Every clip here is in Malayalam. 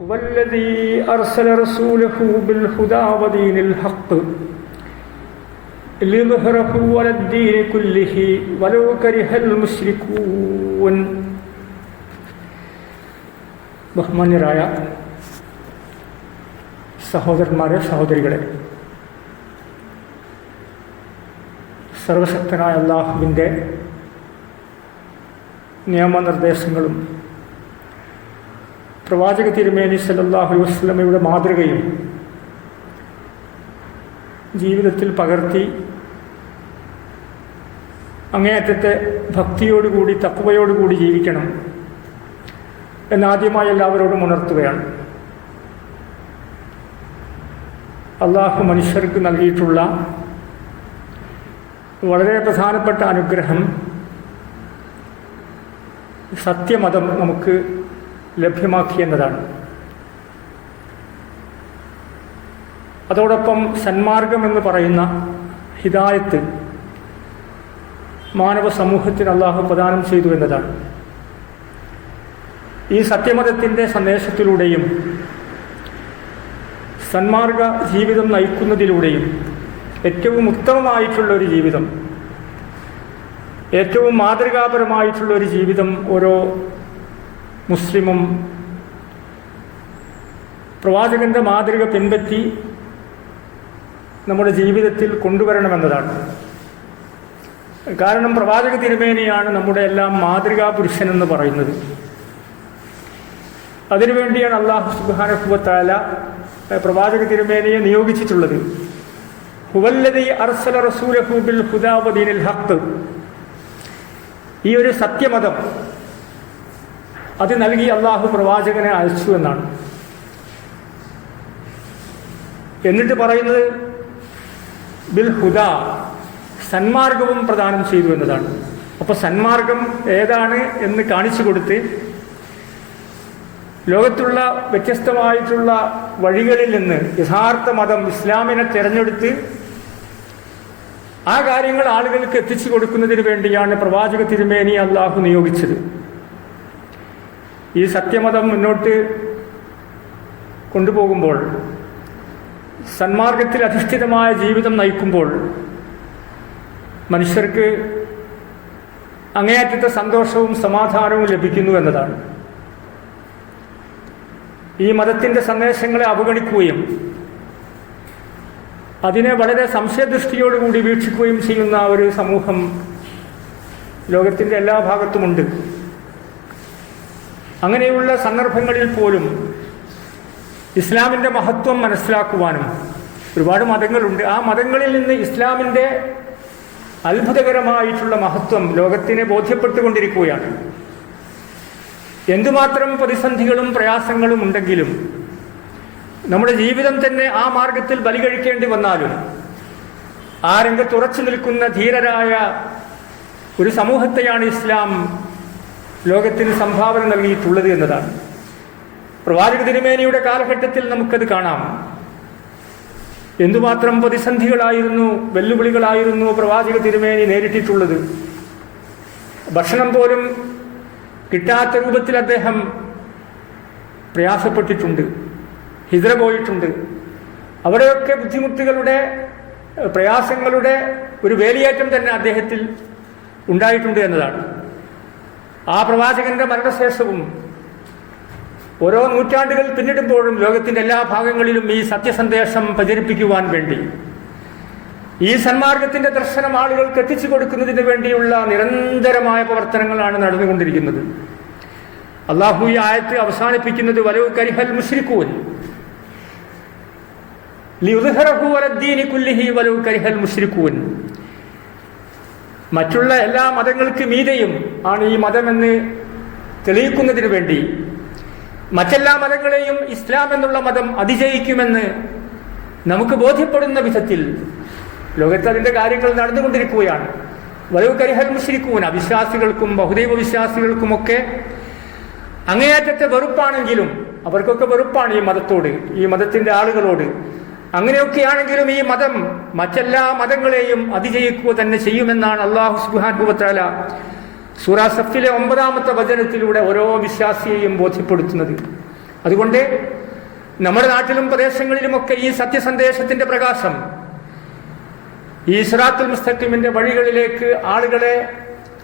هو الذي أرسل رسوله بالهدى ودين الحق ليظهره على الدين كله ولو كره المشركون. ബഹുമാന്യരായ സഹോദരന്മാരെ, സഹോദരികളെ, സർവശക്തനായ അല്ലാഹുവിൻ്റെ നിയമനിർദ്ദേശങ്ങളും പ്രവാചക തിരുമേനി സല്ലല്ലാഹു അലൈഹി വസല്ലമയുടെ മാതൃകയും ജീവിതത്തിൽ പകർത്തി അങ്ങേയറ്റത്തെ ഭക്തിയോടുകൂടി തഖ്വയോടുകൂടി ജീവിക്കണം എന്നാദ്യമായി എല്ലാവരോടും ഉണർത്തുകയാണ്. അള്ളാഹു മനുഷ്യർക്ക് നൽകിയിട്ടുള്ള വളരെ പ്രധാനപ്പെട്ട അനുഗ്രഹം സത്യമതം നമുക്ക് ലഭ്യമാക്കിയെന്നതാണ്. അതോടൊപ്പം സന്മാർഗം എന്ന് പറയുന്ന ഹിദായത്ത് മാനവ സമൂഹത്തിന് അള്ളാഹു പ്രദാനം ചെയ്തു എന്നതാണ്. ഈ സത്യമതത്തിൻ്റെ സന്ദേശത്തിലൂടെയും സന്മാർഗ ജീവിതം നയിക്കുന്നതിലൂടെയും ഏറ്റവും ഉത്തമമായിട്ടുള്ള ഒരു ജീവിതം, ഏറ്റവും മാതൃകാപരമായിട്ടുള്ള ഒരു ജീവിതം ഓരോ മുസ്ലിമും പ്രവാചകന്റെ മാതൃക പിൻപറ്റി നമ്മുടെ ജീവിതത്തിൽ കൊണ്ടുവരണമെന്നതാണ്. കാരണം പ്രവാചക തിരുമേനിയാണ് നമ്മുടെ എല്ലാം മാതൃകാ പുരുഷനെന്ന് പറയുന്നത്. അതിനുവേണ്ടിയാണ് അല്ലാഹു സുബ്ഹാനഹു വ തആല പ്രവാചക തിരുമേനിയെ നിയോഗിച്ചിട്ടുള്ളത്. ഹുവല്ലദീ അർസല റസൂലഹു ബിൽ ഹുദാ വദീനിൽ ഹഖ്. ഈ ഒരു സത്യമതം അത് നൽകി അള്ളാഹു പ്രവാചകനെ അയച്ചു എന്നാണ്. എന്നിട്ട് പറയുന്നത് ബിൽ ഹുദ, സന്മാർഗവും പ്രദാനം ചെയ്തു എന്നതാണ്. അപ്പോൾ സന്മാർഗം ഏതാണ് എന്ന് കാണിച്ചു കൊടുത്ത് ലോകത്തുള്ള വ്യത്യസ്തമായിട്ടുള്ള വഴികളിൽ നിന്ന് യഥാർത്ഥ മതം ഇസ്ലാമിനെ തിരഞ്ഞെടുത്ത് ആ കാര്യങ്ങൾ ആളുകൾക്ക് എത്തിച്ചു കൊടുക്കുന്നതിന് വേണ്ടിയാണ് പ്രവാചക തിരുമേനി അള്ളാഹു നിയോഗിച്ചത്. ഈ സത്യമതം മുന്നോട്ട് കൊണ്ടുപോകുമ്പോൾ, സന്മാർഗത്തിൽ അധിഷ്ഠിതമായ ജീവിതം നയിക്കുമ്പോൾ മനുഷ്യർക്ക് അങ്ങേയറ്റത്തെ സന്തോഷവും സമാധാനവും ലഭിക്കുന്നു എന്നതാണ്. ഈ മതത്തിൻ്റെ സന്ദേശങ്ങളെ അവഗണിക്കുകയും അതിനെ വളരെ സംശയദൃഷ്ടിയോടുകൂടി വീക്ഷിക്കുകയും ചെയ്യുന്ന ഒരു സമൂഹം ലോകത്തിൻ്റെ എല്ലാ ഭാഗത്തുമുണ്ട്. അങ്ങനെയുള്ള സന്ദർഭങ്ങളിൽ പോലും ഇസ്ലാമിൻ്റെ മഹത്വം മനസ്സിലാക്കുവാനും ഒരുപാട് മതങ്ങളുണ്ട്. ആ മതങ്ങളിൽ നിന്ന് ഇസ്ലാമിൻ്റെ അത്ഭുതകരമായിട്ടുള്ള മഹത്വം ലോകത്തിനെ ബോധ്യപ്പെട്ടുകൊണ്ടിരിക്കുകയാണ്. എന്തുമാത്രം പ്രതിസന്ധികളും പ്രയാസങ്ങളും ഉണ്ടെങ്കിലും നമ്മുടെ ജീവിതം തന്നെ ആ മാർഗത്തിൽ ബലികഴിക്കേണ്ടി വന്നാലും ആ രംഗത്ത് ഉറച്ചു നിൽക്കുന്ന ധീരരായ ഒരു സമൂഹത്തെയാണ് ഇസ്ലാം ലോകത്തിന് സംഭാവന നൽകിയിട്ടുള്ളത് എന്നതാണ്. പ്രവാചക തിരുമേനിയുടെ കാലഘട്ടത്തിൽ നമുക്കത് കാണാം. എന്തുമാത്രം പ്രതിസന്ധികളായിരുന്നു, വെല്ലുവിളികളായിരുന്നു പ്രവാചക തിരുമേനി നേരിട്ടിട്ടുള്ളത്. ഭക്ഷണം പോലും കിട്ടാത്ത രൂപത്തിൽ അദ്ദേഹം പ്രയാസപ്പെട്ടിട്ടുണ്ട്, ഹിജ്റ പോയിട്ടുണ്ട്. അവിടെയൊക്കെ ബുദ്ധിമുട്ടുകളുടെ, പ്രയാസങ്ങളുടെ ഒരു വേലിയേറ്റം തന്നെ അദ്ദേഹത്തിൽ ഉണ്ടായിട്ടുണ്ട് എന്നതാണ്. ആ പ്രവാചകന്റെ മരണശേഷവും ഓരോ നൂറ്റാണ്ടുകൾ പിന്നിടുമ്പോഴും ലോകത്തിൻ്റെ എല്ലാ ഭാഗങ്ങളിലും ഈ സത്യസന്ദേശം പ്രചരിപ്പിക്കുവാൻ വേണ്ടി, ഈ സന്മാർഗത്തിന്റെ ദർശനം ആളുകൾക്ക് എത്തിച്ചു കൊടുക്കുന്നതിന് വേണ്ടിയുള്ള നിരന്തരമായ പ്രവർത്തനങ്ങളാണ് നടന്നുകൊണ്ടിരിക്കുന്നത്. അല്ലാഹു ഈ ആയത്ത് അവസാനിപ്പിക്കുന്നത് വലൗ കരിഹൽ മുശ്രികൂൻ ലിയുദ്ഹിറഹു അലദ്ദീനി കുല്ലിഹി വലൗ കരിഹൽ മുശ്രികൂൻ. മറ്റുള്ള എല്ലാ മതങ്ങൾക്ക് മീതെയും ആണ് ഈ മതമെന്ന് തെളിയിക്കുന്നതിന് വേണ്ടി, മറ്റെല്ലാ മതങ്ങളെയും ഇസ്ലാം എന്നുള്ള മതം അതിജയിക്കുമെന്ന് നമുക്ക് ബോധ്യപ്പെടുന്ന വിധത്തിൽ ലോകത്ത് അതിൻ്റെ കാര്യങ്ങൾ നടന്നുകൊണ്ടിരിക്കുകയാണ്. വലൗ കരിഹൽ മുശ്രികൂൻ, അവിശ്വാസികൾക്കും ബഹുദൈവ വിശ്വാസികൾക്കുമൊക്കെ അങ്ങേയറ്റത്തെ വെറുപ്പാണെങ്കിലും, അവർക്കൊക്കെ വെറുപ്പാണ് ഈ മതത്തോട്, ഈ മതത്തിൻ്റെ ആളുകളോട്. അങ്ങനെയൊക്കെയാണെങ്കിലും ഈ മതം മറ്റെല്ലാ മതങ്ങളെയും അതിജയിക്കുക തന്നെ ചെയ്യുമെന്നാണ് അല്ലാഹു സുബ്ഹാനഹു വ തആല സൂറ സഫിലെ 9-ാമത്തെ വചനത്തിലൂടെ ഓരോ വിശ്വാസിയെയും ബോധ്യപ്പെടുത്തുന്നത്. അതുകൊണ്ട് നമ്മുടെ നാട്ടിലും പ്രദേശങ്ങളിലുമൊക്കെ ഈ സത്യസന്ദേശത്തിന്റെ പ്രകാശം, ഈ സിറാത്തുൽ മുസ്തഖീമിന്റെ വഴികളിലേക്ക് ആളുകളെ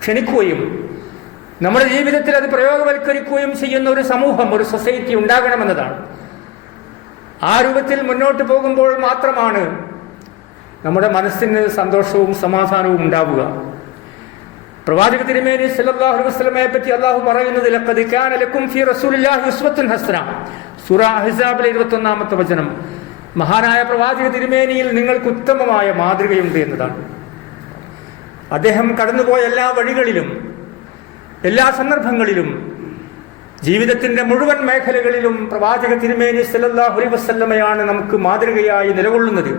ക്ഷണിക്കുകയും നമ്മുടെ ജീവിതത്തിൽ അത് പ്രയോഗവൽക്കരിക്കുകയും ചെയ്യുന്ന ഒരു സമൂഹം, ഒരു സൊസൈറ്റി ഉണ്ടാകണമെന്നതാണ്. ആ രൂപത്തിൽ മുന്നോട്ട് പോകുമ്പോൾ മാത്രമാണ് നമ്മുടെ മനസ്സിന് സന്തോഷവും സമാധാനവും ഉണ്ടാവുക. പ്രവാചക തിരുമേനി സല്ലല്ലാഹു അലൈഹി വസല്ലമയെ പറ്റി അല്ലാഹു പറയുന്നത് ലഖദ് കാന ലക്കും ഫീ റസൂലില്ലാഹി ഉസ്വത്തുൻ ഹസന, സൂറ അഹ്സാബിലെ 21-ാമത്തെ വചനം. മഹാനായ പ്രവാചക തിരുമേനിയിൽ നിങ്ങൾക്ക് ഉത്തമമായ മാതൃകയുണ്ട് എന്നതാണ്. അദ്ദേഹം കടന്നുപോയ എല്ലാ വഴികളിലും, എല്ലാ സന്ദർഭങ്ങളിലും, ജീവിതത്തിന്റെ മുഴുവൻ മേഖലകളിലും പ്രവാചക തിരുമേനി സല്ലല്ലാഹു അലൈഹി വസല്ലമയാണ് നമുക്ക് മാതൃകയായി നിലകൊള്ളുന്നത്.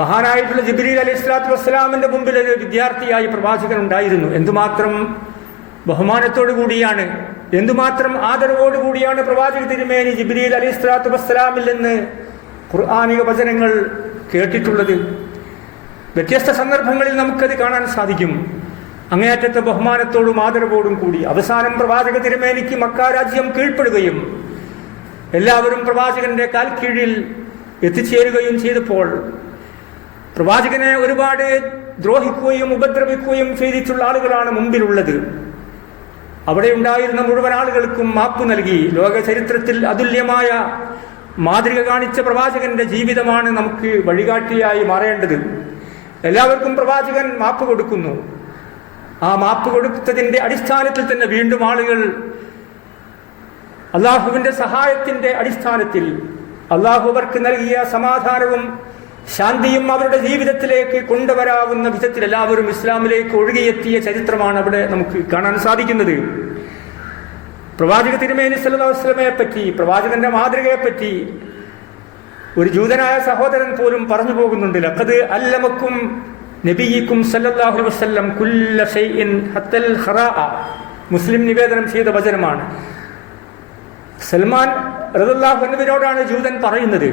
മഹാനായിട്ടുള്ള ജിബ്രീൽ അലൈഹി സ്വലാത്തു വസ്സലാമിന്റെ മുമ്പിൽ ഒരു വിദ്യാർത്ഥിയായി പ്രവാചകൻ ഉണ്ടായിരുന്നു. എന്തുമാത്രം ബഹുമാനത്തോടു കൂടിയാണ്, എന്തുമാത്രം ആദരവോടുകൂടിയാണ് പ്രവാചക തിരുമേനി ജിബ്രീൽ അലൈഹി സ്വലാത്തു വസ്സലാമിൽ നിന്ന് ഖുർആനിക വചനങ്ങൾ കേട്ടിട്ടുള്ളത്. വ്യത്യസ്ത സന്ദർഭങ്ങളിൽ നമുക്കത് കാണാൻ സാധിക്കും. അങ്ങേയറ്റത്തെ ബഹുമാനത്തോടും ആദരവോടും കൂടി. അവസാനം പ്രവാചക തിരുമേനിക്ക് മക്ക രാജ്യം കീഴ്പ്പെടുകയും എല്ലാവരും പ്രവാചകന്റെ കാൽ കീഴിൽ എത്തിച്ചേരുകയും ചെയ്തപ്പോൾ പ്രവാചകനെ ഒരുപാട് ദ്രോഹിക്കുകയും ഉപദ്രവിക്കുകയും ചെയ്തിട്ടുള്ള ആളുകളാണ് മുമ്പിലുള്ളത്. അവിടെ ഉണ്ടായിരുന്ന മുഴുവൻ ആളുകൾക്കും മാപ്പ് നൽകി ലോക ചരിത്രത്തിൽ അതുല്യമായ മാതൃക കാണിച്ച പ്രവാചകന്റെ ജീവിതമാണ് നമുക്ക് വഴികാട്ടിയായി മാറേണ്ടത്. എല്ലാവർക്കും പ്രവാചകൻ മാപ്പ് കൊടുക്കുന്നു. ആ മാപ്പ് കൊടുത്തതിന്റെ അടിസ്ഥാനത്തിൽ തന്നെ വീണ്ടും ആളുകൾ അള്ളാഹുവിന്റെ സഹായത്തിന്റെ അടിസ്ഥാനത്തിൽ അള്ളാഹു അവർക്ക് നൽകിയ സമാധാനവും ശാന്തിയും അവരുടെ ജീവിതത്തിലേക്ക് കൊണ്ടുവരാവുന്ന വിധത്തിൽ എല്ലാവരും ഇസ്ലാമിലേക്ക് ഒഴുകിയെത്തിയ ചരിത്രമാണ് അവിടെ നമുക്ക് കാണാൻ സാധിക്കുന്നത്. പ്രവാചക തിരുമേനി സല്ലല്ലാഹു അലൈഹി വസല്ലമയെ പറ്റി, പ്രവാചകന്റെ മാതൃകയെ പറ്റി ഒരു ജൂതനായ സഹോദരൻ പോലും പറഞ്ഞു പോകുന്നുണ്ട്. ലഖദ് അല്ലമക്കും നബിയിക്കും സല്ലല്ലാഹു അലൈഹി വസല്ലം കുല്ല ഷൈഇൻ ഹത്തൽ ഖറാഅ. മുസ്ലിം നിവേദനം ചെയ്ത വചനമാണ്. സൽമാൻ റളിയല്ലാഹു അൻഹുവിനോടാണ് ജൂതൻ പറയുന്നത്,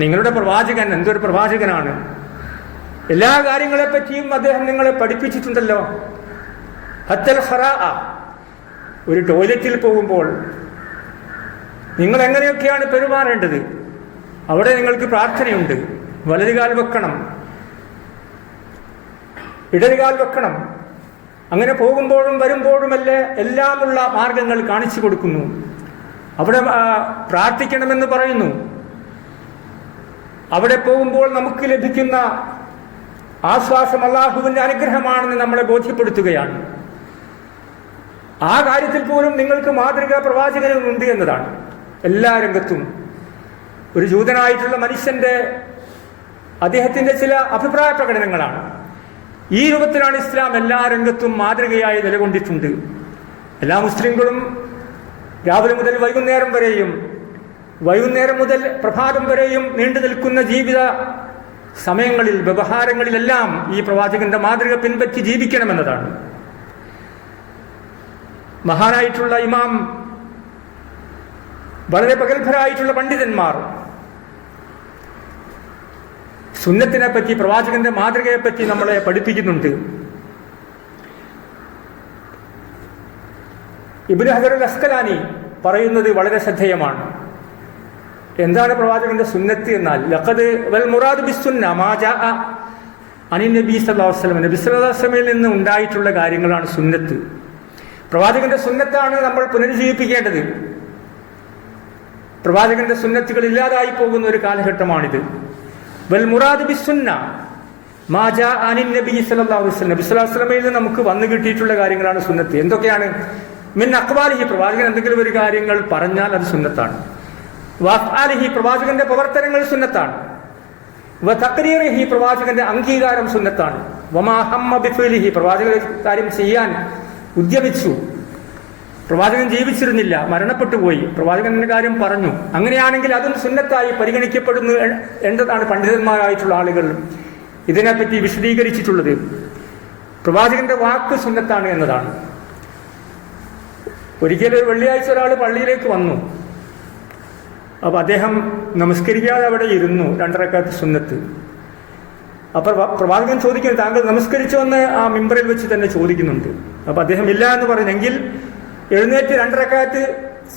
നിങ്ങളുടെ പ്രവാചകൻ എന്തൊരു പ്രവാചകനാണ്, എല്ലാ കാര്യങ്ങളെ പറ്റിയും അദ്ദേഹം നിങ്ങളെ പഠിപ്പിച്ചിട്ടുണ്ടല്ലോ. ഹത്തൽ ഖറാഅ, ഒരു ടോയ്ലറ്റിൽ പോകുമ്പോൾ നിങ്ങൾ എങ്ങനെയൊക്കെയാണ് പെരുമാറേണ്ടത്, അവിടെ നിങ്ങൾക്ക് പ്രാർത്ഥനയുണ്ട്. വലതുകാൽ വെക്കണം, ഇടതുകാൽ വെക്കണം. അങ്ങനെ പോകുമ്പോഴും വരുമ്പോഴുമല്ലേ എല്ലാമുള്ള മാർഗങ്ങൾ കാണിച്ചു കൊടുക്കുന്നു. അവിടെ പ്രാർത്ഥിക്കണമെന്ന് പറയുന്നു. അവിടെ പോകുമ്പോൾ നമുക്ക് ലഭിക്കുന്ന ആശ്വാസം അല്ലാഹുവിന്റെ അനുഗ്രഹമാണെന്ന് നമ്മളെ ബോധ്യപ്പെടുത്തുകയാണ്. ആ കാര്യത്തിൽ പോലും നിങ്ങൾക്ക് മാതൃക പ്രവാചകനുണ്ട് എന്നതാണ്. എല്ലാ രംഗത്തും ഒരു ജൂതനായിട്ടുള്ള മനുഷ്യന്റെ അദ്ദേഹത്തിന്റെ ചില അഭിപ്രായ പ്രകടനങ്ങളാണ്. ഈ രൂപത്തിലാണ് ഇസ്ലാം എല്ലാ രംഗത്തും മാതൃകയായി നിലകൊണ്ടിട്ടുണ്ട്. എല്ലാ മുസ്ലിങ്ങളും രാവിലെ മുതൽ വൈകുന്നേരം വരെയും, വൈകുന്നേരം മുതൽ പ്രഭാതം വരെയും നീണ്ടു നിൽക്കുന്ന ജീവിത സമയങ്ങളിൽ, വ്യവഹാരങ്ങളിലെല്ലാം ഈ പ്രവാചകന്റെ മാതൃക പിൻപറ്റി ജീവിക്കണമെന്നതാണ്. മഹാനായിട്ടുള്ള ഇമാം, വളരെ പ്രഗത്ഭരായിട്ടുള്ള പണ്ഡിതന്മാർ സുന്നത്തിനെ പറ്റി, പ്രവാചകന്റെ മാതൃകയെ പറ്റി നമ്മളെ പഠിപ്പിക്കുന്നുണ്ട്. ഇബ്നു ഹജർ അൽ അസ്കലാനി പറയുന്നത് വളരെ ശ്രദ്ധേയമാണ്. എന്താണ് പ്രവാചകന്റെ സുന്നത്ത് എന്നാൽ? ലഖദ് വൽ മുറാദു ബിസ്സുന്ന മാ ജാഅ അനിൻ നബി സല്ലല്ലാഹു അലൈഹി വസല്ലം, നബി സല്ലല്ലാഹു അലൈഹി വസല്ലമയിൽ നിന്ന് ഉണ്ടായിട്ടുള്ള കാര്യങ്ങളാണ് സുന്നത്ത്. പ്രവാചകന്റെ സുന്നത്താണ് നമ്മൾ പുനരുജ്ജീവിപ്പിക്കേണ്ടത്. പ്രവാചകന്റെ സുന്നത്തുകൾ ഇല്ലാതായി പോകുന്ന ഒരു കാലഘട്ടമാണിത്. വൽ മുറാദു ബിസ്സുന്ന മാ ജാഅ അനിൻ നബി സല്ലല്ലാഹു അലൈഹി വസല്ലം, നബി സല്ലല്ലാഹു അലൈഹി വസല്ലമയിൽ നിന്ന് നമുക്ക് വന്നു കിട്ടിയിട്ടുള്ള കാര്യങ്ങളാണ് സുന്നത്ത്. എന്തൊക്കെയാണ്? മിൻ അഖ്വാലിഹി, പ്രവാചകൻ എന്തെങ്കിലും ഒരു കാര്യങ്ങൾ പറഞ്ഞാൽ അത് സുന്നത്താണ്. വഅഫ്ആലിഹി, പ്രവാചകന്റെ പ്രവർത്തനങ്ങൾ സുന്നത്താണ്. വതഖ്രീറിഹി, പ്രവാചകന്റെ അംഗീകാരം സുന്നത്താണ്. വമാ ഹമ്മ ബിഫിലിഹി, പ്രവാചകൻ കാര്യം ചെയ്യാൻ ഉദ്യമിച്ചു, പ്രവാചകൻ ജീവിച്ചിരുന്നില്ല, മരണപ്പെട്ടു പോയി, പ്രവാചകന്റെ കാര്യം പറഞ്ഞു, അങ്ങനെയാണെങ്കിൽ അതും സുന്നത്തായി പരിഗണിക്കപ്പെടുന്നു എന്നതാണ് പണ്ഡിതന്മാരായിട്ടുള്ള ആളുകൾ ഇതിനെപ്പറ്റി വിശദീകരിച്ചിട്ടുള്ളത്. പ്രവാചകന്റെ വാക്ക് സുന്നത്താണ് എന്നതാണ്. ഒരിക്കലും വെള്ളിയാഴ്ച ഒരാൾ പള്ളിയിലേക്ക് വന്നു. അപ്പൊ അദ്ദേഹം നമസ്കരിക്കാതെ അവിടെ ഇരുന്നു, 2 റക്അത്ത് സുന്നത്ത്. അപ്പൊ പ്രവാചകൻ ചോദിക്കുന്നത്, താങ്കൾ നമസ്കരിച്ചോ എന്ന് ആ മിമ്പറിൽ വെച്ച് തന്നെ ചോദിക്കുന്നുണ്ട്. അപ്പൊ അദ്ദേഹം ഇല്ല എന്ന് പറഞ്ഞെങ്കിൽ എഴുന്നേറ്റ് 2 റക്അത്ത്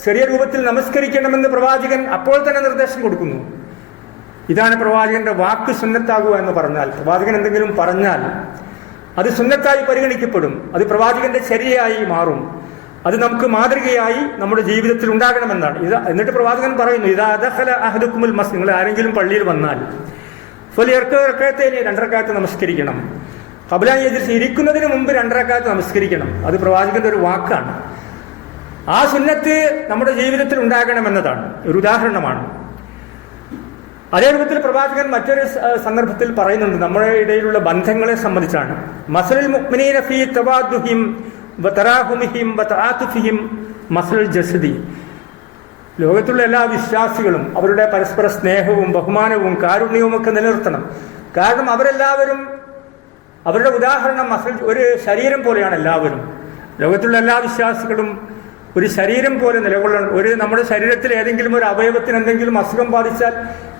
ചെറിയ രൂപത്തിൽ നമസ്കരിക്കണമെന്ന് പ്രവാചകൻ അപ്പോൾ തന്നെ നിർദ്ദേശം കൊടുക്കുന്നു. ഇതാണ് പ്രവാചകന്റെ വാക്ക് സുന്നത്താകുക എന്ന് പറഞ്ഞാൽ. പ്രവാചകൻ എന്തെങ്കിലും പറഞ്ഞാൽ അത് സുന്നത്തായി പരിഗണിക്കപ്പെടും, അത് പ്രവാചകന്റെ ചര്യയായി മാറും, അത് നമുക്ക് മാതൃകയായി നമ്മുടെ ജീവിതത്തിൽ ഉണ്ടാകണമെന്നാണ്. എന്നിട്ട് പ്രവാചകൻ പറയുന്നു, ഇതാ ദഖല അഹദുക്കുമുൽ മസ്ജിദ്, നിങ്ങൾ ആരെങ്കിലും പള്ളിയിൽ വന്നാൽ രണ്ടരക്കാലത്ത് നമസ്കരിക്കണം. ഖബ്ല യജ്ലിസ്, ഇരിക്കുന്നതിന് മുമ്പ് രണ്ടരക്കാലത്ത് നമസ്കരിക്കണം. അത് പ്രവാചകന്റെ ഒരു വാക്കാണ്. ആ സുന്നത്ത് നമ്മുടെ ജീവിതത്തിൽ ഉണ്ടാകണമെന്നതാണ്, ഒരു ഉദാഹരണമാണ്. അതേ രൂപത്തിൽ പ്രവാചകൻ മറ്റൊരു സന്ദർഭത്തിൽ പറയുന്നുണ്ട്, നമ്മുടെ ഇടയിലുള്ള ബന്ധങ്ങളെ സംബന്ധിച്ചാണ്. മസലുൽ മുഅ്മിനീന ഫീ തവാദുഹിം വതറാഹുമിഹിം വതആതുഫിഹിം മസലുൽ ജസദി. ലോകത്തുള്ള എല്ലാ വിശ്വാസികളും അവരുടെ പരസ്പര സ്നേഹവും ബഹുമാനവും കാരുണ്യവും ഒക്കെ നിലനിർത്തണം. കാരണം അവരെല്ലാവരും, അവരുടെ ഉദാഹരണം ഒരു ശരീരം പോലെയാണ് എല്ലാവരും. ലോകത്തുള്ള എല്ലാ വിശ്വാസികളും ഒരു ശരീരം പോലെ നിലകൊള്ളണം. നമ്മുടെ ശരീരത്തിൽ ഏതെങ്കിലും ഒരു അവയവത്തിന് എന്തെങ്കിലും അസുഖം ബാധിച്ചാൽ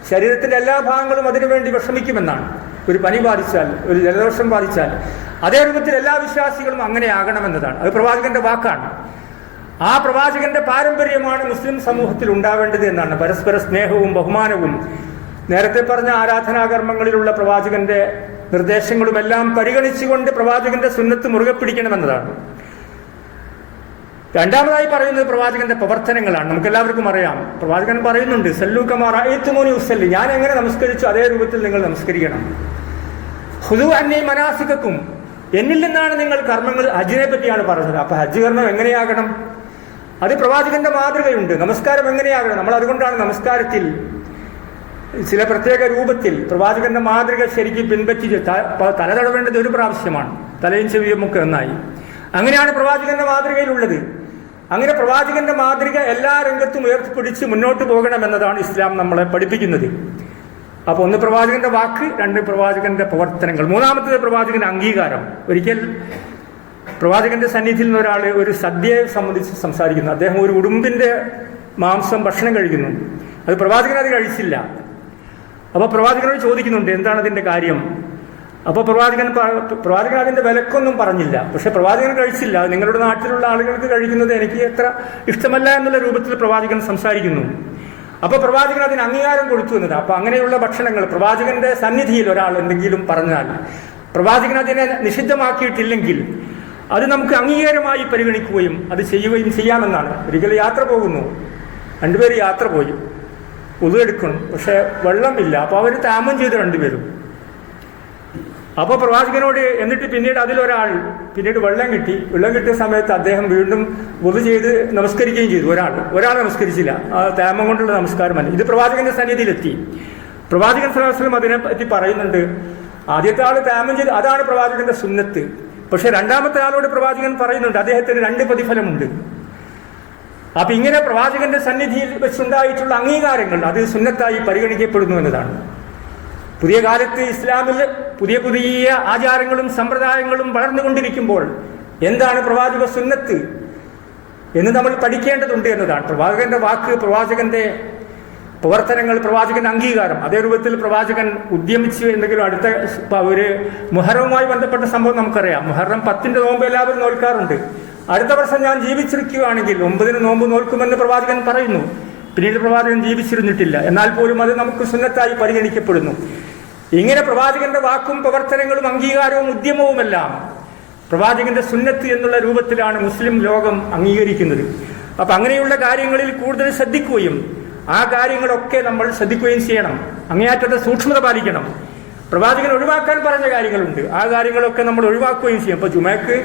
ശരീരത്തിന്റെ എല്ലാ ഭാഗങ്ങളും അതിനുവേണ്ടി വിഷമിക്കുമെന്നാണ്. ഒരു പനി ബാധിച്ചാൽ, ഒരു ജലദോഷം ബാധിച്ചാൽ, അതേ രൂപത്തിൽ എല്ലാ വിശ്വാസികളും അങ്ങനെ ആകണമെന്നതാണ്. അത് പ്രവാചകന്റെ വാക്കാണ്. ആ പ്രവാചകന്റെ പാരമ്പര്യമാണ് മുസ്ലിം സമൂഹത്തിൽ ഉണ്ടാവേണ്ടത് എന്നാണ്. പരസ്പര സ്നേഹവും ബഹുമാനവും, നേരത്തെ പറഞ്ഞ ആരാധനാകർമ്മങ്ങളിലുള്ള പ്രവാചകന്റെ നിർദ്ദേശങ്ങളുമെല്ലാം പരിഗണിച്ചുകൊണ്ട് പ്രവാചകന്റെ സുന്നത്ത് മുറുകെ പിടിക്കണമെന്നതാണ്. രണ്ടാമതായി പറയുന്നത് പ്രവാചകന്റെ പ്രവർത്തനങ്ങളാണ്. നമുക്കെല്ലാവർക്കും അറിയാം, പ്രവാചകൻ പറയുന്നുണ്ട്, സല്ലു കമാ റഅയ്തുമൂനി ഉസല്ലി, ഞാൻ എങ്ങനെ നമസ്കരിച്ചു അതേ രൂപത്തിൽ നിങ്ങൾ നമസ്കരിക്കണം. ഖുദൂ അന്നീ മനാസികക്കും, എന്നിൽ നിന്നാണ് നിങ്ങൾ കർമ്മങ്ങൾ. ഹജ്ജിനെ പറ്റിയാണ് പറഞ്ഞത്. അപ്പൊ ഹജ്ജ് കർമ്മം എങ്ങനെയാകണം? അത് പ്രവാചകന്റെ മാതൃകയുണ്ട്. നമസ്കാരം എങ്ങനെയാകണം? നമ്മൾ അതുകൊണ്ടാണ് നമസ്കാരത്തിൽ ചില പ്രത്യേക രൂപത്തിൽ പ്രവാചകന്റെ മാതൃക ശരിക്കും പിൻപറ്റി. തല തടവേണ്ടത് ഒരു പ്രാവശ്യമാണ്, തലയും ചെവിയും ഒക്കെ ഒന്നായി. അങ്ങനെയാണ് പ്രവാചകന്റെ മാതൃകയിലുള്ളത്. അങ്ങനെ പ്രവാചകന്റെ മാതൃക എല്ലാ രംഗത്തും ഉയർത്തിപ്പിടിച്ച് മുന്നോട്ട് പോകണമെന്നതാണ് ഇസ്ലാം നമ്മളെ പഠിപ്പിക്കുന്നത്. അപ്പൊ ഒന്ന് പ്രവാചകന്റെ വാക്ക്, രണ്ട് പ്രവാചകന്റെ പ്രവർത്തനങ്ങൾ, മൂന്നാമത്തേത് പ്രവാചകന്റെ അംഗീകാരം. ഒരിക്കൽ പ്രവാചകന്റെ സന്നിധിയിൽ നിന്ന് ഒരാൾ ഒരു സദ്യയെ സംബന്ധിച്ച് സംസാരിക്കുന്നു. അദ്ദേഹം ഒരു ഉടുമ്പിന്റെ മാംസം ഭക്ഷണം കഴിക്കുന്നു. അത് പ്രവാചകൻ അത് കഴിച്ചില്ല. അപ്പൊ പ്രവാചകനോട് ചോദിക്കുന്നുണ്ട്, എന്താണ് അതിന്റെ കാര്യം? അപ്പോൾ പ്രവാചകൻ അതിന്റെ വിലക്കൊന്നും പറഞ്ഞില്ല. പക്ഷെ പ്രവാചകൻ കഴിച്ചില്ല. നിങ്ങളുടെ നാട്ടിലുള്ള ആളുകൾക്ക് കഴിക്കുന്നത് എനിക്ക് എത്ര ഇഷ്ടമല്ല എന്നുള്ള രൂപത്തിൽ പ്രവാചകൻ സംസാരിക്കുന്നു. അപ്പൊ പ്രവാചകൻ അതിന് അംഗീകാരം കൊടുത്തു എന്നത്. അപ്പൊ അങ്ങനെയുള്ള ഭക്ഷണങ്ങൾ പ്രവാചകന്റെ സന്നിധിയിൽ ഒരാൾ എന്തെങ്കിലും പറഞ്ഞാൽ, പ്രവാചകൻ അതിനെ നിഷിദ്ധമാക്കിയിട്ടില്ലെങ്കിൽ അത് നമുക്ക് അംഗീകാരമായി പരിഗണിക്കുകയും അത് ചെയ്യുകയും ചെയ്യാമെന്നാണ്. ഒരിക്കൽ യാത്ര പോകുന്നു, രണ്ടുപേര് യാത്ര പോയി, ഉദു എടുക്കണം, പക്ഷെ വെള്ളമില്ല. അപ്പൊ അവർ താമം ചെയ്തു രണ്ടുപേരും. അപ്പോൾ പ്രവാചകനോട്, എന്നിട്ട് പിന്നീട് അതിലൊരാൾ പിന്നീട് വെള്ളം കിട്ടിയ സമയത്ത് അദ്ദേഹം വീണ്ടും വുളു ചെയ്ത് നമസ്കരിക്കുകയും ചെയ്തു. ഒരാൾ നമസ്കരിച്ചില്ല. ആ താമം കൊണ്ടുള്ള നമസ്കാരമല്ല. ഇത് പ്രവാചകന്റെ സന്നിധിയിലെത്തി. പ്രവാചകൻ സ്വല്ലല്ലാഹു അലൈഹി വസല്ലം അതിനെ പറ്റി പറയുന്നുണ്ട്, ആദ്യത്തെ ആൾ താമം ചെയ്ത്, അതാണ് പ്രവാചകന്റെ സുന്നത്ത്. പക്ഷെ രണ്ടാമത്തെ ആളോട് പ്രവാചകൻ പറയുന്നുണ്ട്, അദ്ദേഹത്തിന് 2 പ്രതിഫലമുണ്ട്. അപ്പൊ ഇങ്ങനെ പ്രവാചകന്റെ സന്നിധിയിൽ വെച്ചുണ്ടായിട്ടുള്ള അംഗീകാരങ്ങൾ അത് സുന്നത്തായി പരിഗണിക്കപ്പെടുന്നു എന്നതാണ്. പുതിയ കാലത്ത് ഇസ്ലാമിൽ പുതിയ പുതിയ ആചാരങ്ങളും സമ്പ്രദായങ്ങളും വളർന്നുകൊണ്ടിരിക്കുമ്പോൾ എന്താണ് പ്രവാചക സുന്നത്ത് എന്ന് നമ്മൾ പഠിക്കേണ്ടതുണ്ട് എന്നതാണ്. പ്രവാചകന്റെ വാക്ക്, പ്രവാചകന്റെ പ്രവർത്തനങ്ങൾ, പ്രവാചകന്റെ അംഗീകാരം. അതേ രൂപത്തിൽ പ്രവാചകൻ ഉദ്യമിച്ചു എന്തെങ്കിലും അടുത്ത ഒരു മുഹറവുമായി ബന്ധപ്പെട്ട സംഭവം നമുക്കറിയാം. മുഹറം 10 നോമ്പ് എല്ലാവരും നോൽക്കാറുണ്ട്. അടുത്ത വർഷം ഞാൻ ജീവിച്ചിരിക്കുകയാണെങ്കിൽ 9 നോമ്പ് നോൽക്കുമെന്ന് പ്രവാചകൻ പറയുന്നു. പിന്നീട് പ്രവാചകൻ ജീവിച്ചിരുന്നിട്ടില്ല. എന്നാൽ പോലും അത് നമുക്ക് സുന്നത്തായി പരിഗണിക്കപ്പെടുന്നു. ഇങ്ങനെ പ്രവാചകന്റെ വാക്കും പ്രവർത്തനങ്ങളും അംഗീകാരവും ഉദ്യമവുമെല്ലാം പ്രവാചകന്റെ സുന്നത്ത് എന്നുള്ള രൂപത്തിലാണ് മുസ്ലിം ലോകം അംഗീകരിക്കുന്നത്. അപ്പൊ അങ്ങനെയുള്ള കാര്യങ്ങളിൽ കൂടുതൽ ശ്രദ്ധിക്കുകയും ആ കാര്യങ്ങളൊക്കെ നമ്മൾ ശ്രദ്ധിക്കുകയും ചെയ്യണം. അങ്ങേയറ്റത്തെ സൂക്ഷ്മത പാലിക്കണം. പ്രവാചകൻ ഒഴിവാക്കാൻ പറഞ്ഞ കാര്യങ്ങളുണ്ട്, ആ കാര്യങ്ങളൊക്കെ നമ്മൾ ഒഴിവാക്കുകയും ചെയ്യും. ഇപ്പൊ ജുമയ്ക്ക്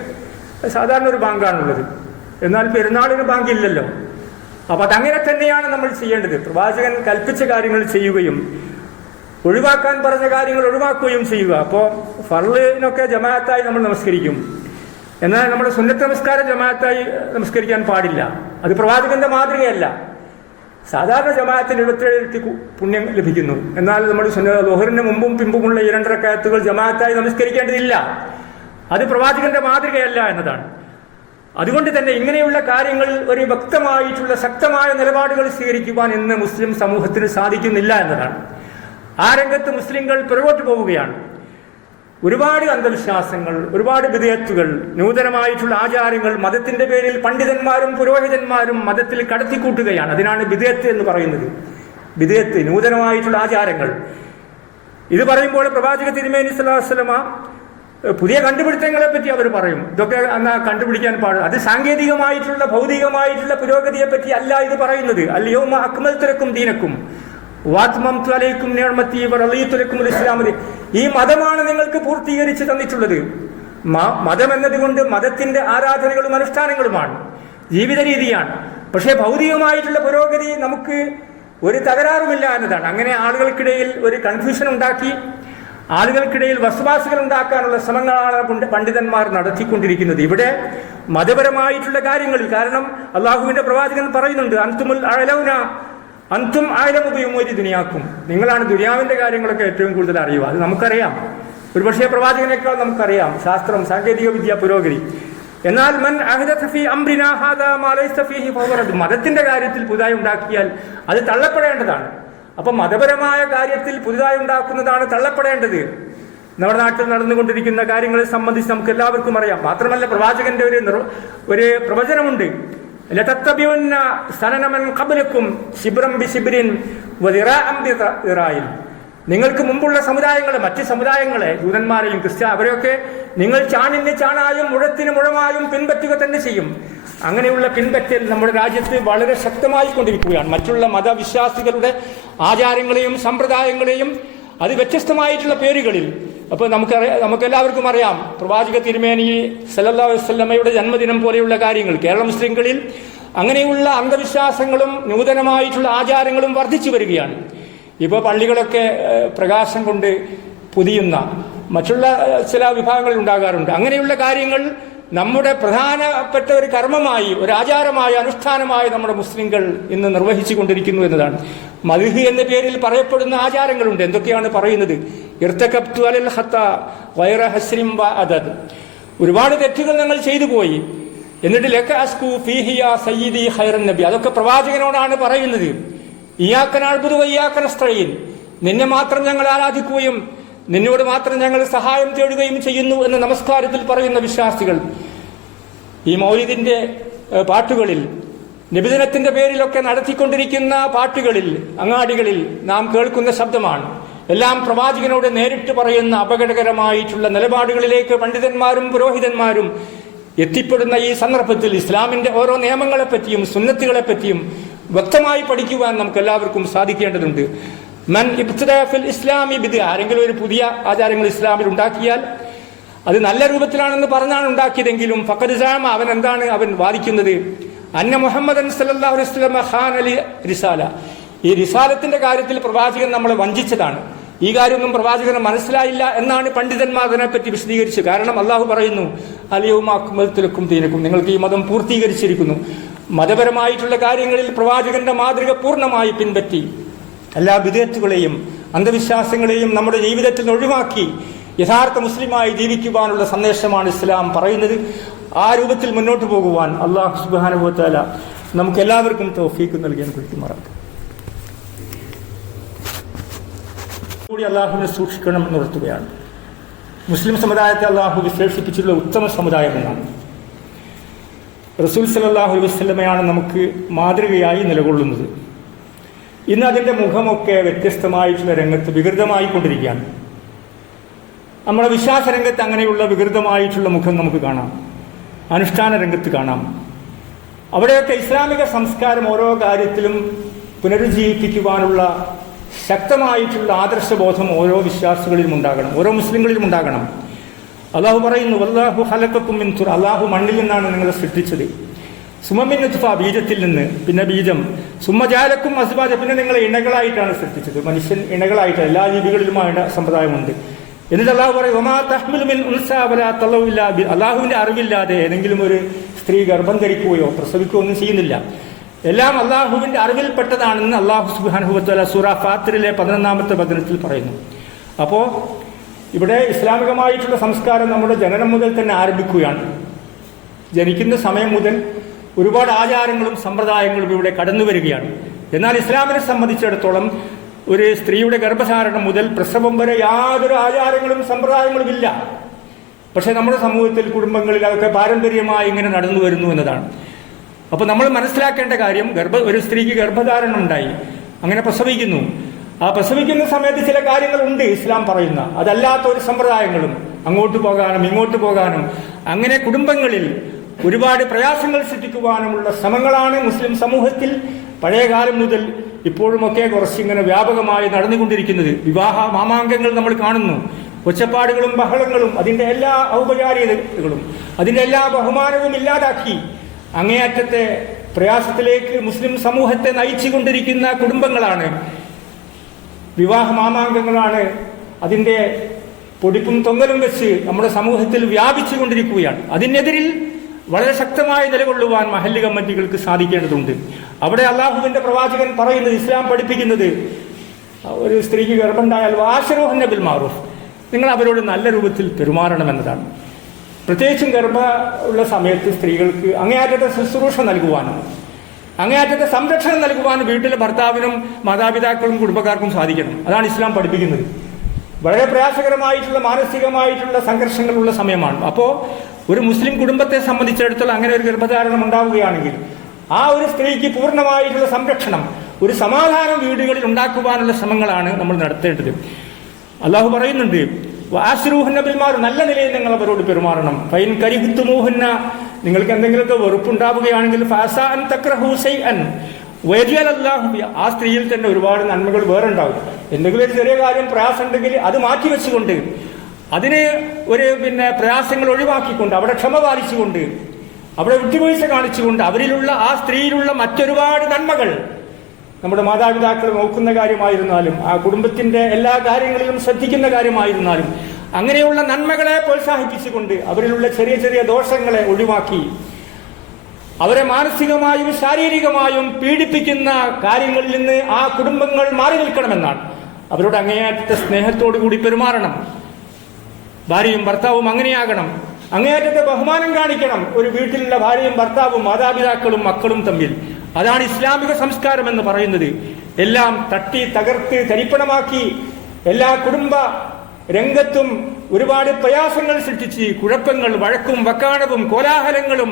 സാധാരണ ഒരു ബാങ്കാണുള്ളത്, എന്നാൽ പെരുന്നാളിന് ബാങ്കില്ലല്ലോ. അപ്പൊ അതങ്ങനെ തന്നെയാണ് നമ്മൾ ചെയ്യേണ്ടത്. പ്രവാചകൻ കൽപ്പിച്ച കാര്യങ്ങൾ ചെയ്യുകയും ഒഴിവാക്കാൻ പറഞ്ഞ കാര്യങ്ങൾ ഒഴിവാക്കുകയും ചെയ്യുക. അപ്പോൾ ഫർളിനൊക്കെ ജമാഅത്തായി നമ്മൾ നമസ്കരിക്കും, എന്നാൽ നമ്മുടെ സുന്നത്ത് നമസ്കാരം ജമാഅത്തായി നമസ്കരിക്കാൻ പാടില്ല. അത് പ്രവാചകന്റെ മാതൃകയല്ല. സാധാരണ ജമാഅത്തിന് 27 പുണ്യം ലഭിക്കുന്നു. എന്നാൽ നമ്മൾ ളുഹറിന് മുമ്പും പിമ്പുമുള്ള 2 റക്അത്തുകൾ ജമാഅത്തായി നമസ്കരിക്കേണ്ടതില്ല. അത് പ്രവാചകന്റെ മാതൃകയല്ല എന്നതാണ്. അതുകൊണ്ട് തന്നെ ഇങ്ങനെയുള്ള കാര്യങ്ങളിൽ ഒരു വ്യക്തമായിട്ടുള്ള ശക്തമായ നിലപാടുകൾ സ്വീകരിക്കുവാൻ ഇന്ന് മുസ്ലിം സമൂഹത്തിന് സാധിക്കുന്നില്ല എന്നതാണ്. ആ രംഗത്ത് മുസ്ലിങ്ങൾ പുറകോട്ട് പോവുകയാണ്. ഒരുപാട് അന്ധവിശ്വാസങ്ങൾ, ഒരുപാട് ബിദ്അത്തുകൾ, നൂതനമായിട്ടുള്ള ആചാരങ്ങൾ മതത്തിന്റെ പേരിൽ പണ്ഡിതന്മാരും പുരോഹിതന്മാരും മതത്തിൽ കടത്തിക്കൂട്ടുകയാണ്. അതിനാണ് ബിദ്അത്ത് എന്ന് പറയുന്നത്. ബിദ്അത്ത്, നൂതനമായിട്ടുള്ള ആചാരങ്ങൾ. ഇത് പറയുമ്പോൾ പ്രവാചക തിരുമേനി സ്വല്ലല്ലാഹു അലൈഹി വസല്ലമ പുതിയ കണ്ടുപിടുത്തങ്ങളെ പറ്റി അവർ പറയും. ഇതൊക്കെ എന്നാ കണ്ടുപിടിക്കാൻ പാടും. അത് സാങ്കേതികമായിട്ടുള്ള ഭൗതികമായിട്ടുള്ള പുരോഗതിയെ പറ്റി അല്ല ഇത് പറയുന്നത്. അൽയൗമ അക്മൽതു ലക്കും ദീനക്കും വഅത്മംതു അലൈക്കും നിഅമതി വറളീതു ലക്കുമുൽ ഇസ്ലാം. ഈ മതമാണ് നിങ്ങൾക്ക് പൂർത്തീകരിച്ച് തന്നിട്ടുള്ളത്. മതം എന്നതുകൊണ്ട് മതത്തിന്റെ ആരാധനകളും അനുഷ്ഠാനങ്ങളുമാണ്, ജീവിത രീതിയാണ്. പക്ഷേ ഭൗതികമായിട്ടുള്ള പുരോഗതി നമുക്ക് ഒരു തകരാറുമില്ല എന്നതാണ്. അങ്ങനെ ആളുകൾക്കിടയിൽ ഒരു കൺഫ്യൂഷൻ ഉണ്ടാക്കി, ആളുകൾക്കിടയിൽ വസ്വാസുകൾ ഉണ്ടാക്കാനുള്ള ശ്രമങ്ങളാണ് പണ്ഡിതന്മാർ നടത്തിക്കൊണ്ടിരിക്കുന്നത്. ഇവിടെ മതപരമായിട്ടുള്ള കാര്യങ്ങളിൽ, കാരണം അള്ളാഹുവിന്റെ പ്രവാചകൻ പറയുന്നുണ്ട്, അൻതുമുൽ അഅലൗന അൻതും അഅലമു ബിഉമൂരി ദുനിയാക്കും. നിങ്ങളാണ് ദുനിയാവിന്റെ കാര്യങ്ങളൊക്കെ ഏറ്റവും കൂടുതൽ അറിയുക. അത് നമുക്കറിയാം. ഒരുപക്ഷെ പ്രവാചകനേക്കാൾ നമുക്കറിയാം ശാസ്ത്രം, സാങ്കേതിക വിദ്യ, പുരോഗതി. എന്നാൽ മൻ അഹ്ദഥ ഫീ അംറിനാ ഹാദാ മാ ലൈസ ഫീഹി ഫഹുവ റദ്ദ്. മതത്തിന്റെ കാര്യത്തിൽ പുതുതായി ഉണ്ടാക്കിയാൽ അത് തള്ളപ്പെടേണ്ടതാണ്. അപ്പൊ മതപരമായ കാര്യത്തിൽ പുതുതായി ഉണ്ടാക്കുന്നതാണ് തള്ളപ്പെടേണ്ടത്. നമ്മുടെ നാട്ടിൽ നടന്നുകൊണ്ടിരിക്കുന്ന കാര്യങ്ങളെ സംബന്ധിച്ച് നമുക്ക് എല്ലാവർക്കും അറിയാം. മാത്രമല്ല പ്രവാചകന്റെ ഒരു പ്രവചനമുണ്ട്, ലതത്തബിഉന്ന സനന മൻ ഖബ്ലക്കും ശിബ്റൻ ബിശിബ്രിൻ വദിറാഅൻ ബിദിറാഇൻ. നിങ്ങൾക്ക് മുമ്പുള്ള സമുദായങ്ങളെ, മറ്റ് സമുദായങ്ങളെ, ജൂതന്മാരെയും അവരെയൊക്കെ നിങ്ങൾ ചാണിന് ചാണായും മുഴത്തിന് മുഴമായും പിൻപറ്റുക തന്നെ ചെയ്യും. അങ്ങനെയുള്ള പിൻപറ്റൽ നമ്മുടെ രാജ്യത്ത് വളരെ ശക്തമായി കൊണ്ടിരിക്കുകയാണ്. മറ്റുള്ള മതവിശ്വാസികളുടെ ആചാരങ്ങളെയും സമ്പ്രദായങ്ങളെയും അത് വ്യത്യസ്തമായിട്ടുള്ള പേരുകളിൽ. അപ്പോൾ നമുക്കെല്ലാവർക്കും അറിയാം, പ്രവാചക തിരുമേനി സല്ലല്ലാഹു അലൈഹി വസല്ലമയുടെ ജന്മദിനം പോലെയുള്ള കാര്യങ്ങൾ കേരള മുസ്ലിങ്ങളിൽ അങ്ങനെയുള്ള അന്ധവിശ്വാസങ്ങളും നൂതനമായിട്ടുള്ള ആചാരങ്ങളും വർദ്ധിച്ചു വരികയാണ്. ഇപ്പോൾ പള്ളികളൊക്കെ പ്രകാശം കൊണ്ട് പൊതിയുന്ന മറ്റുള്ള ചില വിഭാഗങ്ങൾ ഉണ്ടാകാറുണ്ട്. അങ്ങനെയുള്ള കാര്യങ്ങൾ നമ്മുടെ പ്രധാനപ്പെട്ട ഒരു കർമ്മമായി, ഒരു ആചാരമായി, അനുഷ്ഠാനമായി നമ്മുടെ മുസ്ലിങ്ങൾ ഇന്ന് നിർവഹിച്ചു കൊണ്ടിരിക്കുന്നു എന്നതാണ്. മദ്ഹ് എന്ന പേരിൽ പറയപ്പെടുന്ന ആചാരങ്ങളുണ്ട്. എന്തൊക്കെയാണ് പറയുന്നത്? ഇർതകബ്തു അലൽ ഖത്താ ഗൈറ ഹസ്രിൻ വഅദദ്. ഒരുപാട് തെറ്റുകൾ ഞങ്ങൾ ചെയ്തു പോയി, എന്നിട്ട് ലക അസ്കു ഫീഹി യാ സയ്യിദി ഖൈറൻ നബി. അതൊക്കെ പ്രവാചകനോടാണ് പറയുന്നത്. ഇയ്യാക നഅ്ബുദു വഇയ്യാക നസ്തഈൻ. നിന്നെ മാത്രം ഞങ്ങൾ ആരാധിക്കുകയും നിന്നോട് മാത്രം ഞങ്ങൾ സഹായം തേടുകയും ചെയ്യുന്നു എന്ന് നമസ്കാരത്തിൽ പറയുന്ന വിശ്വാസികൾ ഈ മൗലിദിന്റെ പാട്ടുകളിൽ, നബിദിനത്തിന്റെ പേരിലൊക്കെ നടത്തിക്കൊണ്ടിരിക്കുന്ന പാട്ടുകളിൽ, അങ്ങാടികളിൽ നാം കേൾക്കുന്ന ശബ്ദമാണ്. എല്ലാം പ്രവാചകനോട് നേരിട്ട് പറയുന്ന അപകടകരമായിട്ടുള്ള നിലപാടുകളിലേക്ക് പണ്ഡിതന്മാരും പുരോഹിതന്മാരും എത്തിപ്പെടുന്ന ഈ സന്ദർഭത്തിൽ ഇസ്ലാമിന്റെ ഓരോ നിയമങ്ങളെപ്പറ്റിയും സുന്നത്തുകളെപ്പറ്റിയും വ്യക്തമായി പഠിക്കുവാൻ നമുക്ക് എല്ലാവർക്കും സാധിക്കേണ്ടതുണ്ട്. മൻ ഇബ്തിദാ ഫിൽ ഇസ്ലാമി ബിദ്അ. ആരെങ്കിലും ഒരു പുതിയ ആചാരങ്ങൾ ഇസ്ലാമിൽ ഉണ്ടാക്കിയാൽ അത് നല്ല രൂപത്തിലാണെന്ന് പറഞ്ഞാണ് ഉണ്ടാക്കിയതെങ്കിലും ഫഖദ് സഅമ, അവൻ എന്താണ് അവൻ വാദിക്കുന്നത്? അന്ന മുഹമ്മദൻ സല്ലല്ലാഹു അലൈഹി വസല്ലം ഖാന ലി റിസാല. ഈ റിസാലത്തിന്റെ കാര്യത്തിൽ പ്രവാചകൻ നമ്മളെ വഞ്ചിച്ചതാണ്. ഈ കാര്യമൊന്നും പ്രവാചകന് മനസ്സിലായില്ല എന്നാണ് പണ്ഡിതന്മാർ അതിനെപ്പറ്റി വിശദീകരിച്ചു. കാരണം അള്ളാഹു പറയുന്നു, അൽയൗമ അക്മൽതു ലക്കും ദീനക്കും, നിങ്ങൾക്ക് ഈ മതം പൂർത്തീകരിച്ചിരിക്കുന്നു. മതപരമായിട്ടുള്ള കാര്യങ്ങളിൽ പ്രവാചകന്റെ മാതൃക പൂർണ്ണമായി പിൻപറ്റി എല്ലാ ബിദ്അത്തുകളെയും അന്ധവിശ്വാസങ്ങളെയും നമ്മുടെ ജീവിതത്തിൽ ഒഴിവാക്കി യഥാർത്ഥ മുസ്ലിമായി ജീവിക്കുവാനുള്ള സന്ദേശമാണ് ഇസ്ലാം പറയുന്നത്. ആ രൂപത്തിൽ മുന്നോട്ട് പോകുവാൻ അല്ലാഹു സുബ്ഹാനഹു വ തആല നമുക്ക് എല്ലാവർക്കും തൗഫീഖ് നൽകാൻ കുറിക്കുമാറാകട്ടെ. കൂടി അള്ളാഹുവിനെ സൂക്ഷിക്കണം എന്നുണർത്തുകയാണ്. മുസ്ലിം സമുദായത്തെ അള്ളാഹു വിശേഷിപ്പിച്ചിട്ടുള്ള ഉത്തമ സമുദായം എന്നാണ്. റസൂൽ സല്ലല്ലാഹു അലൈഹി വസല്ലമയാണ് നമുക്ക് മാതൃകയായി നിലകൊള്ളുന്നത്. ഇന്ന് അതിൻ്റെ മുഖമൊക്കെ വ്യത്യസ്തമായിട്ടുള്ള രംഗത്ത് വികൃതമായി കൊണ്ടിരിക്കുകയാണ്. നമ്മുടെ വിശ്വാസ രംഗത്ത് അങ്ങനെയുള്ള വികൃതമായിട്ടുള്ള മുഖം നമുക്ക് കാണാം, അനുഷ്ഠാന രംഗത്ത് കാണാം. അവിടെയൊക്കെ ഇസ്ലാമിക സംസ്കാരം ഓരോ കാര്യത്തിലും പുനരുജ്ജീവിപ്പിക്കുവാനുള്ള ശക്തമായിട്ടുള്ള ആദർശബോധം ഓരോ വിശ്വാസികളിലും ഉണ്ടാകണം, ഓരോ മുസ്ലിങ്ങളിലും ഉണ്ടാകണം. അള്ളാഹു പറയുന്നു, വല്ലാഹു ഖലഖക്കും മിൻ തുറ. അള്ളാഹു മണ്ണിൽ നിന്നാണ് നിങ്ങളെ സൃഷ്ടിച്ചത്. സുമമിൻ നുത്ഫ, ബീജത്തിൽ നിന്ന്, പിന്നെ ബീജം. സുമ്മ ജഅലക്കും അസ്വാജ, പിന്നെ നിങ്ങളെ ഇണകളായിട്ടാണ് സൃഷ്ടിച്ചത്. മനുഷ്യൻ ഇണകളായിട്ട് എല്ലാ ജീവികളിലുമാണ് സമ്പ്രദായമുണ്ട്. എന്നിട്ട് അള്ളാഹു പറയും, വമാ തഹ്മിലു മിൻ ഉൻസാ വലാ തളഉ ഇല്ലാ ബി. അള്ളാഹുവിന്റെ അറിവില്ലാതെ ഏതെങ്കിലും ഒരു സ്ത്രീ ഗർഭം ധരിക്കുകയോ പ്രസവിക്കുകയോ ഒന്നും ചെയ്യുന്നില്ല. എല്ലാം അള്ളാഹുവിന്റെ അറിവിൽപ്പെട്ടതാണെന്ന് അള്ളാഹു സുബ്ഹാനഹു വ തആല സൂറ ഫാത്തിറിലെ 11-ാമത്തെ വചനത്തിൽ പറയുന്നു. അപ്പോൾ ഇവിടെ ഇസ്ലാമികമായിട്ടുള്ള സംസ്കാരം നമ്മുടെ ജനനം മുതൽ തന്നെ ആരംഭിക്കുകയാണ്. ജനിക്കുന്ന സമയം മുതൽ ഒരുപാട് ആചാരങ്ങളും സമ്പ്രദായങ്ങളും ഇവിടെ കടന്നു വരികയാണ്. എന്നാൽ ഇസ്ലാമിനെ സംബന്ധിച്ചിടത്തോളം ഒരു സ്ത്രീയുടെ ഗർഭധാരണം മുതൽ പ്രസവം വരെ യാതൊരു ആചാരങ്ങളും സമ്പ്രദായങ്ങളും ഇല്ല. പക്ഷെ നമ്മുടെ സമൂഹത്തിൽ കുടുംബങ്ങളിൽ അതൊക്കെ പാരമ്പര്യമായി ഇങ്ങനെ നടന്നു വരുന്നു എന്നതാണ്. അപ്പോൾ നമ്മൾ മനസ്സിലാക്കേണ്ട കാര്യം, ഒരു സ്ത്രീക്ക് ഗർഭധാരണം ഉണ്ടായി, അങ്ങനെ പ്രസവിക്കുന്നു. ആ പ്രസവിക്കുന്ന സമയത്ത് ചില കാര്യങ്ങളുണ്ട് ഇസ്ലാം പറയുന്ന, അതല്ലാത്ത ഒരു സമ്പ്രദായങ്ങളും അങ്ങോട്ട് പോകാനും ഇങ്ങോട്ട് പോകാനും അങ്ങനെ കുടുംബങ്ങളിൽ ഒരുപാട് പ്രയാസങ്ങൾ സൃഷ്ടിക്കുവാനുമുള്ള ശ്രമങ്ങളാണ് മുസ്ലിം സമൂഹത്തിൽ പഴയകാലം മുതൽ ഇപ്പോഴുമൊക്കെ കുറച്ചിങ്ങനെ വ്യാപകമായി നടന്നുകൊണ്ടിരിക്കുന്നത്. വിവാഹ മാമാങ്കങ്ങൾ നമ്മൾ കാണുന്നു, ഒച്ചപ്പാടുകളും ബഹളങ്ങളും അതിൻ്റെ എല്ലാ ഔപചാരികതകളും അതിൻ്റെ എല്ലാ ബഹുമാനവും ഇല്ലാതാക്കി അങ്ങേയറ്റത്തെ പ്രയാസത്തിലേക്ക് മുസ്ലിം സമൂഹത്തെ നയിച്ചുകൊണ്ടിരിക്കുന്ന കുടുംബങ്ങളാണ്, വിവാഹ മാമാങ്കങ്ങളാണ് അതിൻ്റെ പൊടിപ്പും തൊങ്ങലും വെച്ച് നമ്മുടെ സമൂഹത്തിൽ വ്യാപിച്ചു കൊണ്ടിരിക്കുകയാണ്. അതിനെതിരിൽ വളരെ ശക്തമായി നിലകൊള്ളുവാൻ മഹല്ല് കമ്മിറ്റികൾക്ക് സാധിക്കേണ്ടതുണ്ട്. അവിടെ അള്ളാഹുവിന്റെ പ്രവാചകൻ പറയുന്നത്, ഇസ്ലാം പഠിപ്പിക്കുന്നത്, ഒരു സ്ത്രീക്ക് ഗർഭമുണ്ടായാൽ വാശിറൂഹന്ന ബിൽ മാറൂഫ്, നിങ്ങൾ അവരോട് നല്ല രൂപത്തിൽ പെരുമാറണമെന്നതാണ്. പ്രത്യേകിച്ചും ഗർഭ ഉള്ള സമയത്ത് സ്ത്രീകൾക്ക് അങ്ങേയറ്റത്തെ ശുശ്രൂഷ നൽകുവാനും അങ്ങേയറ്റത്തെ സംരക്ഷണം നൽകുവാനും വീട്ടിലെ ഭർത്താവിനും മാതാപിതാക്കളും കുടുംബക്കാർക്കും സാധിക്കണം. അതാണ് ഇസ്ലാം പഠിപ്പിക്കുന്നത്. വളരെ പ്രയാസകരമായിട്ടുള്ള മാനസികമായിട്ടുള്ള സംഘർഷങ്ങളുള്ള സമയമാണ്. അപ്പോൾ ഒരു മുസ്ലിം കുടുംബത്തെ സംബന്ധിച്ചിടത്തോളം അങ്ങനെ ഒരു ഗർഭധാരണം ഉണ്ടാവുകയാണെങ്കിൽ ആ ഒരു സ്ത്രീക്ക് പൂർണ്ണമായിട്ടുള്ള സംരക്ഷണം, ഒരു സമാധാനം വീടുകളിൽ ഉണ്ടാക്കുവാനുള്ള ശ്രമങ്ങളാണ് നമ്മൾ നടത്തേണ്ടത്. അള്ളാഹു പറയുന്നുണ്ട്, വാശിറൂഹന്ന ബിൽമാർ, നല്ല നിലയിൽ നിങ്ങൾ അവരോട് പെരുമാറണം. ഫൈൻ കരിഹുത്തുമൂഹന്ന, നിങ്ങൾക്ക് എന്തെങ്കിലുമൊക്കെ വെറുപ്പുണ്ടാവുകയാണെങ്കിൽ ഫാസാൻ തക്റഹു ശൈഅൻ വയജിഅൽ അല്ലാഹു, ആ സ്ത്രീയിൽ തന്നെ ഒരുപാട് നന്മകൾ വേറെ ഉണ്ടാവും. എന്തെങ്കിലും ഒരു ചെറിയ കാര്യം പ്രയാസം ഉണ്ടെങ്കിൽ അത് മാറ്റി വെച്ചുകൊണ്ട്, അതിന് ഒരു പ്രയാസങ്ങൾ ഒഴിവാക്കിക്കൊണ്ട്, അവിടെ ക്ഷമ പാലിച്ചുകൊണ്ട്, അവിടെ വിട്ടുവീഴ്ച കാണിച്ചുകൊണ്ട് അവരിലുള്ള ആ സ്ത്രീയിലുള്ള മറ്റൊരുപാട് നന്മകൾ, നമ്മുടെ മാതാപിതാക്കൾ നോക്കുന്ന കാര്യമായിരുന്നാലും ആ കുടുംബത്തിന്റെ എല്ലാ കാര്യങ്ങളിലും ശ്രദ്ധിക്കുന്ന കാര്യമായിരുന്നാലും അങ്ങനെയുള്ള നന്മകളെ പ്രോത്സാഹിപ്പിച്ചുകൊണ്ട് അവരിലുള്ള ചെറിയ ചെറിയ ദോഷങ്ങളെ ഒഴിവാക്കി അവരെ മാനസികമായും ശാരീരികമായും പീഡിപ്പിക്കുന്ന കാര്യങ്ങളിൽ നിന്ന് ആ കുടുംബങ്ങൾ മാറി നിൽക്കണമെന്നാണ്. അവരോട് അങ്ങേയറ്റത്തെ സ്നേഹത്തോടു കൂടി പെരുമാറണം. ഭാര്യയും ഭർത്താവും അങ്ങനെയാകണം. അങ്ങേയറ്റത്തെ ബഹുമാനം കാണിക്കണം ഒരു വീട്ടിലുള്ള ഭാര്യയും ഭർത്താവും മാതാപിതാക്കളും മക്കളും തമ്മിൽ. അതാണ് ഇസ്ലാമിക സംസ്കാരം എന്ന് പറയുന്നത്. എല്ലാം തട്ടി തകർത്ത് തരിപ്പണമാക്കി എല്ലാ കുടുംബ രംഗത്തും ഒരുപാട് പ്രയാസങ്ങൾ സൃഷ്ടിച്ച് കുഴപ്പങ്ങൾ, വഴക്കും വക്കാണവും കോലാഹലങ്ങളും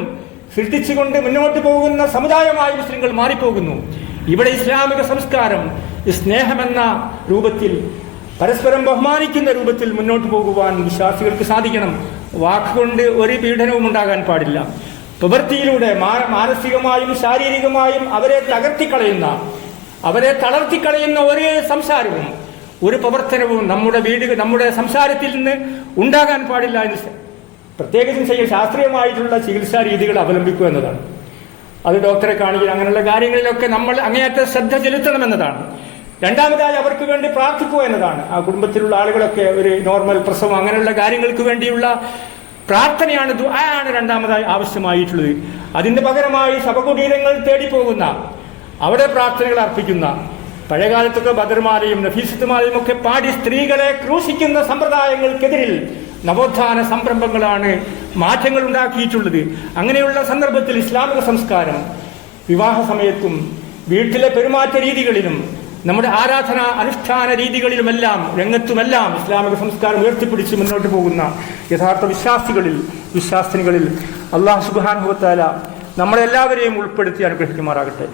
സൃഷ്ടിച്ചുകൊണ്ട് മുന്നോട്ട് പോകുന്ന സമുദായമായി മുസ്ലിങ്ങൾ മാറിപ്പോകുന്നു. ഇവിടെ ഇസ്ലാമിക സംസ്കാരം സ്നേഹമെന്ന രൂപത്തിൽ, പരസ്പരം ബഹുമാനിക്കുന്ന രൂപത്തിൽ മുന്നോട്ട് പോകുവാൻ വിശ്വാസികൾക്ക് സാധിക്കണം. വാക്കുകൊണ്ട് ഒരു പീഡനവും ഉണ്ടാകാൻ പാടില്ല. പ്രവൃത്തിയിലൂടെ മാനസികമായും ശാരീരികമായും അവരെ തകർത്തിക്കളയുന്ന, അവരെ തളർത്തിക്കളയുന്ന ഒരു സംസാരവും ഒരു പ്രവർത്തനവും നമ്മുടെ സംസാരത്തിൽ നിന്ന് ഉണ്ടാകാൻ പാടില്ല എന്ന് പ്രത്യേകിച്ചും ശാസ്ത്രീയമായിട്ടുള്ള ചികിത്സാ രീതികൾ അവലംബിക്കുക എന്നതാണ്. അത് ഡോക്ടറെ കാണിക്കുക, അങ്ങനെയുള്ള കാര്യങ്ങളിലൊക്കെ നമ്മൾ അങ്ങേയറ്റം ശ്രദ്ധ ചെലുത്തണമെന്നതാണ്. രണ്ടാമതായി അവർക്ക് വേണ്ടി പ്രാർത്ഥിക്കുക എന്നതാണ്. ആ കുടുംബത്തിലുള്ള ആളുകളൊക്കെ ഒരു നോർമൽ പ്രസവം അങ്ങനെയുള്ള കാര്യങ്ങൾക്ക് വേണ്ടിയുള്ള പ്രാർത്ഥനയാണ്, ദുആയാണ് രണ്ടാമതായി ആവശ്യമായിട്ടുള്ളത്. അതിന്റെ പകരമായി ശവകുടീരങ്ങൾ തേടിപ്പോകുന്ന, അവിടെ പ്രാർത്ഥനകൾ അർപ്പിക്കുന്ന, പഴയകാലത്തൊക്കെ ബദർമാലയും നഫീസത്തുമാലയും ഒക്കെ പാടി സ്ത്രീകളെ ക്രൂശിക്കുന്ന സമ്പ്രദായങ്ങൾക്കെതിരിൽ നവോത്ഥാന സംരംഭങ്ങളാണ് മാറ്റങ്ങൾ ഉണ്ടാക്കിയിട്ടുള്ളത്. അങ്ങനെയുള്ള സന്ദർഭത്തിൽ ഇസ്ലാമിക സംസ്കാരം വിവാഹ സമയത്തും വീട്ടിലെ പെരുമാറ്റ രീതികളിലും നമ്മുടെ ആരാധന അനുഷ്ഠാന രീതികളിലുമെല്ലാം രംഗത്തുമെല്ലാം ഇസ്ലാമിക സംസ്കാരം ഉയർത്തിപ്പിടിച്ച് മുന്നോട്ട് പോകുന്ന യഥാർത്ഥ വിശ്വാസിനികളിൽ അല്ലാഹു സുബ്ഹാനഹു വ തആല നമ്മളെല്ലാവരെയും ഉൾപ്പെടുത്തി അനുഗ്രഹിക്കുമാറാകട്ടെ.